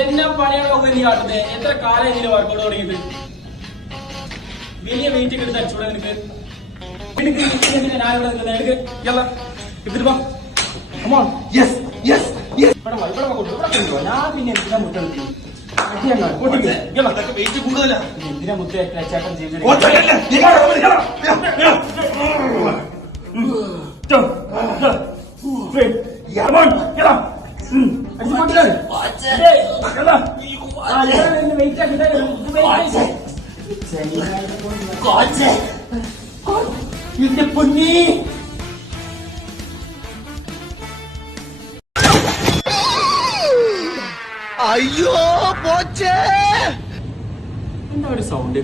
എന്നെ പണിയൊക്കെ നീ കാട്ടുന്നത് എത്ര കാലം ഇതിന് വർക്കൗട്ട് തുടങ്ങിയിട്ട് വലിയ വെയിറ്റ് ഒക്കെ എടുത്ത് അടിച്ചൂടെ നിനക്ക് ഞാൻ ഇവിടെ നിൽക്കുന്നത് എനിക്ക് എടുത്തിട്ട് പോ ഞാൻ പിന്നെ എന്തിനാ മുറ്റം വെയിറ്റ് കൂടുതലാ എന്തിനാ മുറ്റ ചേട്ടൻ ചെയ്യുന്നത് പൊന്നി അയ്യോ പോച്ചേ എന്താ ഒരു സൗണ്ട്